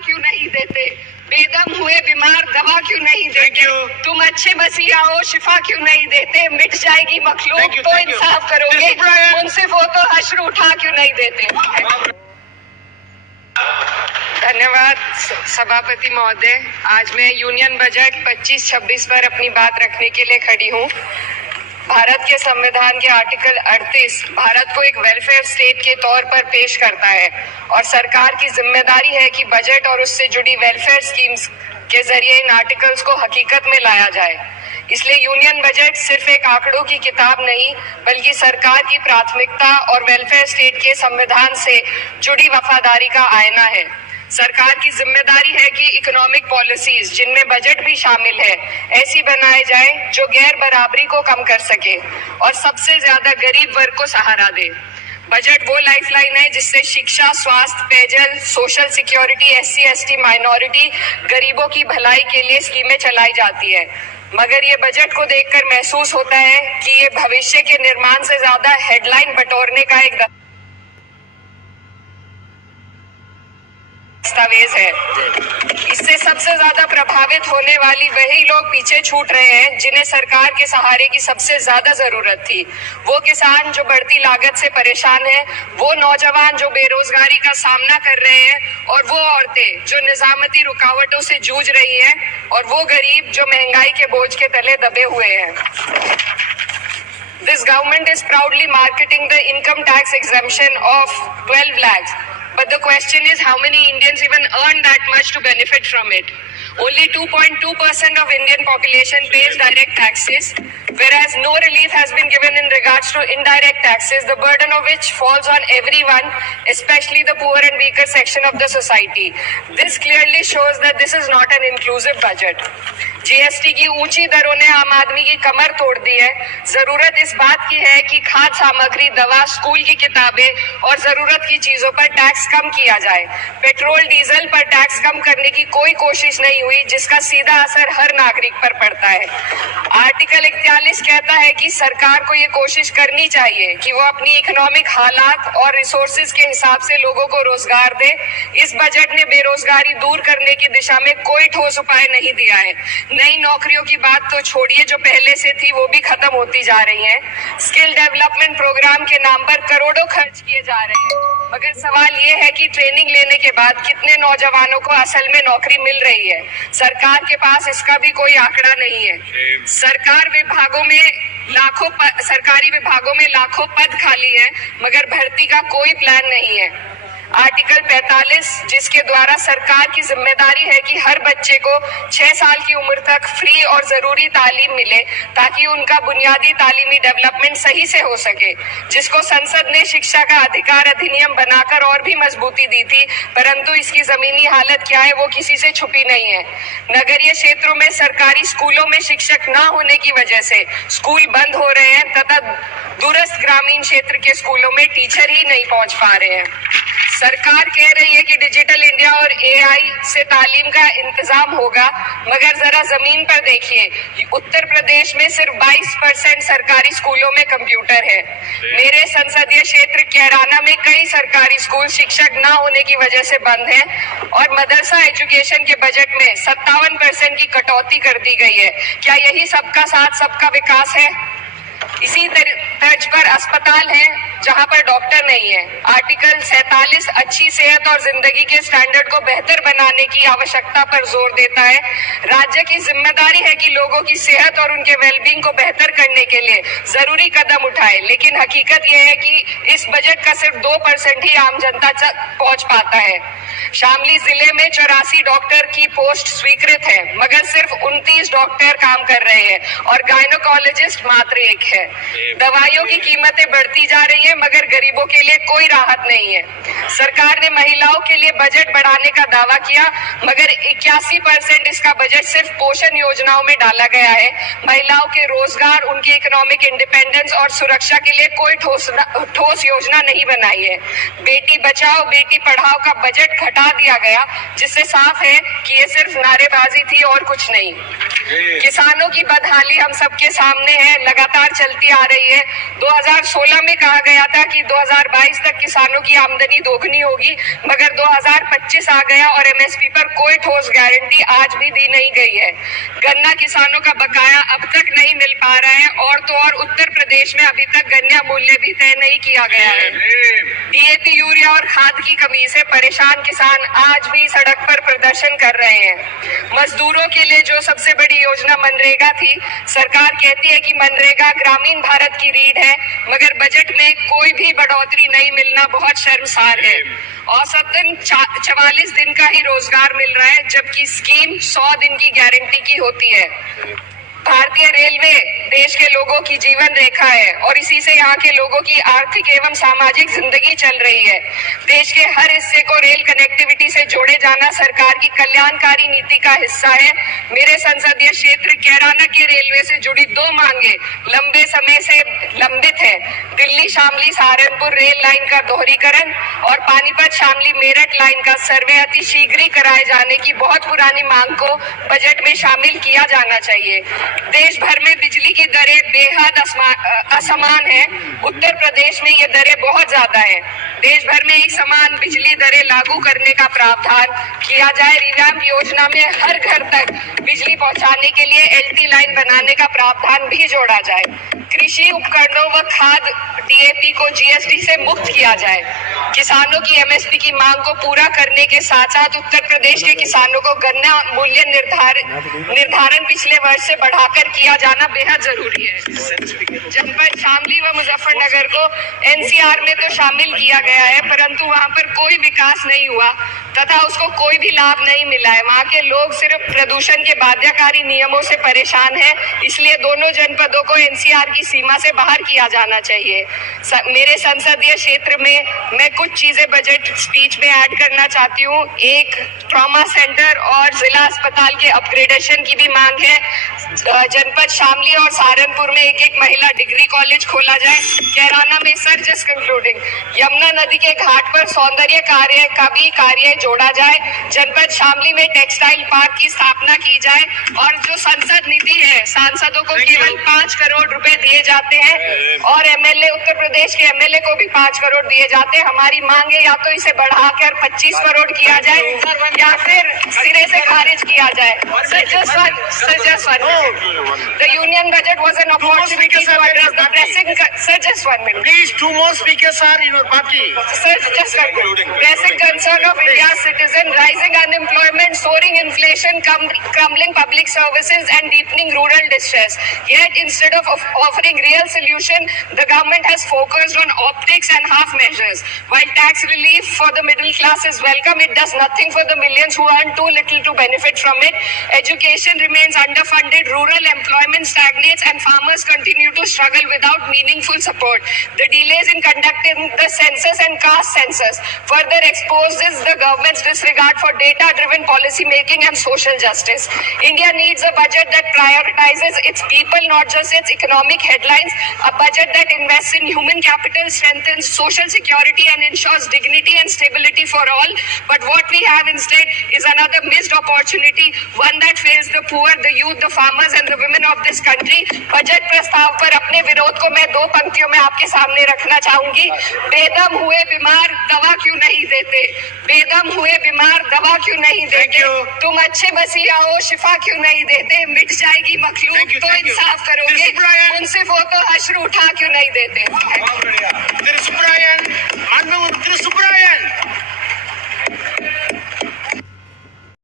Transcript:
क्यों नहीं देते? बेदम हुए बीमार दवा क्यों नहीं देते? तुम अच्छे मसीहा हो, शिफा क्यों नहीं देते? मिट जाएगी मखलूक तो इंसाफ करोगे, मुंसिफ हो तो हश्र उठा क्यों नहीं देते? धन्यवाद सभापति महोदय। आज मैं यूनियन बजट 25-26 पर अपनी बात रखने के लिए खड़ी हूँ। भारत के संविधान के आर्टिकल 38 भारत को एक वेलफेयर स्टेट के तौर पर पेश करता है और सरकार की जिम्मेदारी है कि बजट और उससे जुड़ी वेलफेयर स्कीम्स के जरिए इन आर्टिकल्स को हकीकत में लाया जाए। इसलिए यूनियन बजट सिर्फ एक आंकड़ों की किताब नहीं, बल्कि सरकार की प्राथमिकता और वेलफेयर स्टेट के संविधान से जुड़ी वफादारी का आईना है। सरकार की जिम्मेदारी है कि इकोनॉमिक पॉलिसीज, जिनमें बजट भी शामिल है, ऐसी बनाए जाए जो गैर बराबरी को कम कर सके और सबसे ज्यादा गरीब वर्ग को सहारा दे। बजट वो लाइफलाइन है जिससे शिक्षा, स्वास्थ्य, पेयजल, सोशल सिक्योरिटी, SC/ST माइनॉरिटी, गरीबों की भलाई के लिए स्कीमें चलाई जाती है। मगर ये बजट को देखकर महसूस होता है कि ये भविष्य के निर्माण से ज्यादा हेडलाइन बटोरने का एक दस्तावेज है। इससे सबसे ज्यादा प्रभावित होने वाली वही लोग पीछे छूट रहे हैं जिन्हें सरकार के सहारे की सबसे ज्यादा जरूरत थी। वो किसान जो बढ़ती लागत से परेशान है, वो नौजवान जो बेरोजगारी का सामना कर रहे हैं, और वो औरतें जो निजामती रुकावटों से जूझ रही हैं, और वो गरीब जो महंगाई के बोझ के तले दबे हुए हैं। This government is proudly marketing the income tax exemption of 12 lakhs. But the question is, how many Indians even earn that much to benefit from it? Only 2.2% of Indian population pays direct taxes, whereas no relief has been given in regards to indirect taxes, the burden of which falls on everyone, especially the poor and weaker section of the society. This clearly shows that this is not an inclusive budget. GST की ऊंची दरों ने आम आदमी की कमर तोड़ दी है। जरूरत इस बात की है कि खाद्य सामग्री, दवा, स्कूल की किताबें और जरूरत की चीजों पर टैक्स कम किया जाए। पेट्रोल डीजल पर टैक्स कम करने की कोई कोशिश नहीं हुई, जिसका सीधा असर हर नागरिक पर पड़ता है। आर्टिकल 41 कहता है कि सरकार को ये कोशिश करनी चाहिए कि वो अपनी इकोनॉमिक हालात और रिसोर्सेज के हिसाब से लोगों को रोजगार दे। इस बजट ने बेरोजगारी दूर करने की दिशा में कोई ठोस उपाय नहीं दिया है। नई नौकरियों की बात तो छोड़िए, जो पहले से थी वो भी खत्म होती जा रही हैं। स्किल डेवलपमेंट प्रोग्राम के नाम पर करोड़ों खर्च किए जा रहे हैं, मगर सवाल ये है कि ट्रेनिंग लेने के बाद कितने नौजवानों को असल में नौकरी मिल रही है। सरकार के पास इसका भी कोई आंकड़ा नहीं है। सरकारी विभागों में लाखों पद खाली हैं, मगर भर्ती का कोई प्लान नहीं है। आर्टिकल 45, जिसके द्वारा सरकार की जिम्मेदारी है कि हर बच्चे को 6 साल की उम्र तक फ्री और जरूरी तालीम मिले ताकि उनका बुनियादी तालीमी डेवलपमेंट सही से हो सके, जिसको संसद ने शिक्षा का अधिकार अधिनियम बनाकर और भी मजबूती दी थी, परंतु इसकी जमीनी हालत क्या है वो किसी से छुपी नहीं है। नगरीय क्षेत्रों में सरकारी स्कूलों में शिक्षक न होने की वजह से स्कूल बंद हो रहे हैं तथा दूरस्थ ग्रामीण क्षेत्र के स्कूलों में टीचर ही नहीं पहुंच पा रहे हैं। सरकार कह रही है कि डिजिटल इंडिया और AI से तालीम का इंतजाम होगा, मगर जरा जमीन पर देखिए, उत्तर प्रदेश में सिर्फ 22% सरकारी स्कूलों में कंप्यूटर है। मेरे संसदीय क्षेत्र कैराना में कई सरकारी स्कूल शिक्षक न होने की वजह से बंद हैं और मदरसा एजुकेशन के बजट में 57% की कटौती कर दी गई है। क्या यही सबका साथ सबका विकास है? इसी तर्ज पर अस्पताल हैं जहां पर डॉक्टर नहीं है। आर्टिकल 47 अच्छी सेहत और जिंदगी के स्टैंडर्ड को बेहतर बनाने की आवश्यकता पर जोर देता है। राज्य की जिम्मेदारी है कि लोगों की सेहत और उनके वेलबींग को बेहतर करने के लिए जरूरी कदम उठाए, लेकिन हकीकत यह है कि इस बजट का सिर्फ 2% ही आम जनता तक पहुंच पाता है। शामली जिले में 84 डॉक्टर की पोस्ट स्वीकृत है, मगर सिर्फ 29 डॉक्टर काम कर रहे हैं और गायनोकोलॉजिस्ट मात्र 1 है। दवाइयों की कीमतें बढ़ती जा रही है, मगर गरीबों के लिए कोई राहत नहीं है। सरकार ने महिलाओं के लिए बजट बढ़ाने का दावा किया, मगर 81% इसका बजट सिर्फ पोषण योजनाओं में डाला गया है। महिलाओं के रोजगार, उनकी इकोनॉमिक इंडिपेंडेंस और सुरक्षा के लिए कोई ठोस योजना नहीं बनाई है। बेटी बचाओ बेटी पढ़ाओ का बजट घटा दिया गया, जिससे साफ है कि ये सिर्फ नारेबाजी थी और कुछ नहीं। किसानों की बदहाली हम सबके सामने है, लगातार चलती आ रही है। 2016 में कहा गया था कि 2022 तक किसानों की आमदनी दोगुनी होगी, मगर 2025 आ गया और एमएसपी पर कोई ठोस गारंटी आज भी दी नहीं गई है। गन्ना किसानों का बकाया अब तक नहीं मिल पा रहा है, और तो और उत्तर प्रदेश में अभी तक गन्ना मूल्य भी तय नहीं किया गया है। डीएपी, यूरिया और खाद की कमी से परेशान किसान आज भी सड़क पर प्रदर्शन कर रहे हैं। मजदूरों के लिए जो सबसे बड़ी योजना मनरेगा थी, सरकार कहती है कि मनरेगा ग्रामीण भारत की रीढ़ है, मगर बजट में कोई भी बढ़ोतरी नहीं मिलना बहुत शर्मसार है। औसतन 44 दिन का ही रोजगार मिल रहा है, जबकि स्कीम 100 दिन की गारंटी की होती है। भारतीय रेलवे देश के लोगों की जीवन रेखा है और इसी से यहाँ के लोगों की आर्थिक एवं सामाजिक जिंदगी चल रही है। देश के हर हिस्से को रेल कनेक्टिविटी से जोड़े जाना सरकार की कल्याणकारी नीति का हिस्सा है। मेरे संसदीय क्षेत्र कैराना के रेलवे से जुड़ी 2 मांगे लंबे समय से लंबित है। दिल्ली शामली सहारनपुर रेल लाइन का दोहरीकरण और पानीपत शामली मेरठ लाइन का सर्वे अति शीघ्र कराए जाने की बहुत पुरानी मांग को बजट में शामिल किया जाना चाहिए। देश भर में बिजली की दरें बेहद असमान है। उत्तर प्रदेश में ये दरें बहुत ज्यादा है। देश भर में एक समान बिजली दरें लागू करने का प्रावधान किया जाए। रिवैम्प योजना में हर घर तक बिजली पहुंचाने के लिए एलटी लाइन बनाने का प्रावधान भी जोड़ा जाए। कृषि उपकरणों व खाद डीएपी को जीएसटी से मुक्त किया जाए। किसानों की एमएसपी की मांग को पूरा करने के साथ साथ उत्तर प्रदेश के किसानों को गन्ना मूल्य निर्धारण पिछले वर्ष से बढ़ाकर किया जाना बेहद जरूरी है। जनपद शामली व मुजफ्फरनगर को एनसीआर में तो शामिल किया गया है, परंतु वहां पर कोई विकास नहीं हुआ तथा उसको कोई भी लाभ नहीं मिला है। वहां के लोग सिर्फ प्रदूषण के बाध्यकारी नियमों से परेशान हैं, इसलिए दोनों जनपदों को एनसीआर की सीमा से बाहर किया जाना चाहिए। मेरे संसदीय क्षेत्र में मैं कुछ चीजें बजट स्पीच में ऐड करना चाहती हूँ। एक, ट्रॉमा सेंटर और जिला अस्पताल के अपग्रेडेशन की भी मांग है। जनपद शामली और सहारनपुर में एक महिला डिग्री कॉलेज खोला जाए। कैराना में सर जस्ट कंक्लूडिंग, यमुना नदी के घाट पर सौंदर्य कार्य का भी कार्य जोड़ा जाए। जनपद शामली में टेक्सटाइल पार्क की स्थापना की जाए और जो संसद निधि है, सांसदों को केवल 5 करोड़ रुपए दिए जाते हैं और एमएलए, उत्तर प्रदेश के एमएलए को भी 5 करोड़ दिए जाते हैं। हमारी मांग है या तो इसे बढ़ाकर 25 करोड़ किया जाए या फिर सिरे से खारिज किया जाए। The union budget was an opportunity to address the pressing. Sir, just 1 minute. Please, 2 more speakers are in your party. Sir, just pressing concern of India's citizen, rising unemployment, soaring inflation, crumbling public services, and deepening rural distress. Yet, instead of offering real solution, the government has focused on optics and half measures. While tax relief for the middle class is welcome, it does nothing for the millions who earn too little to benefit from it. Education remains underfunded, rural employment stagnates, and farmers continue to struggle without meaningful support. The delays in conducting the census and caste census further exposes the government's disregard for data-driven policy making and social justice. India needs a budget that prioritizes its people, not just its economic headlines. A budget that invests in human capital, strengthens social security, and ensures dignity and stability for all. But what we have instead is another missed opportunity, one that fails the poor, the youth, the farmers, and the women of this country. Budget प्रस्ताव पर अपने विरोध को मैं 2 पंक्तियों में आपके सामने रखना चाहूंगी। बेदम हुए बीमार दवा क्यों नहीं देते? बेदम हुए बीमार दवा क्यों नहीं देते? तुम अच्छे मसीहा हो, शिफा क्यों नहीं देते? मिट जाएगी मखलूक तो इंसाफ करोगे, उनसे वो तो हश्र उठा क्यों नहीं देते? Subrayan, Subrayan,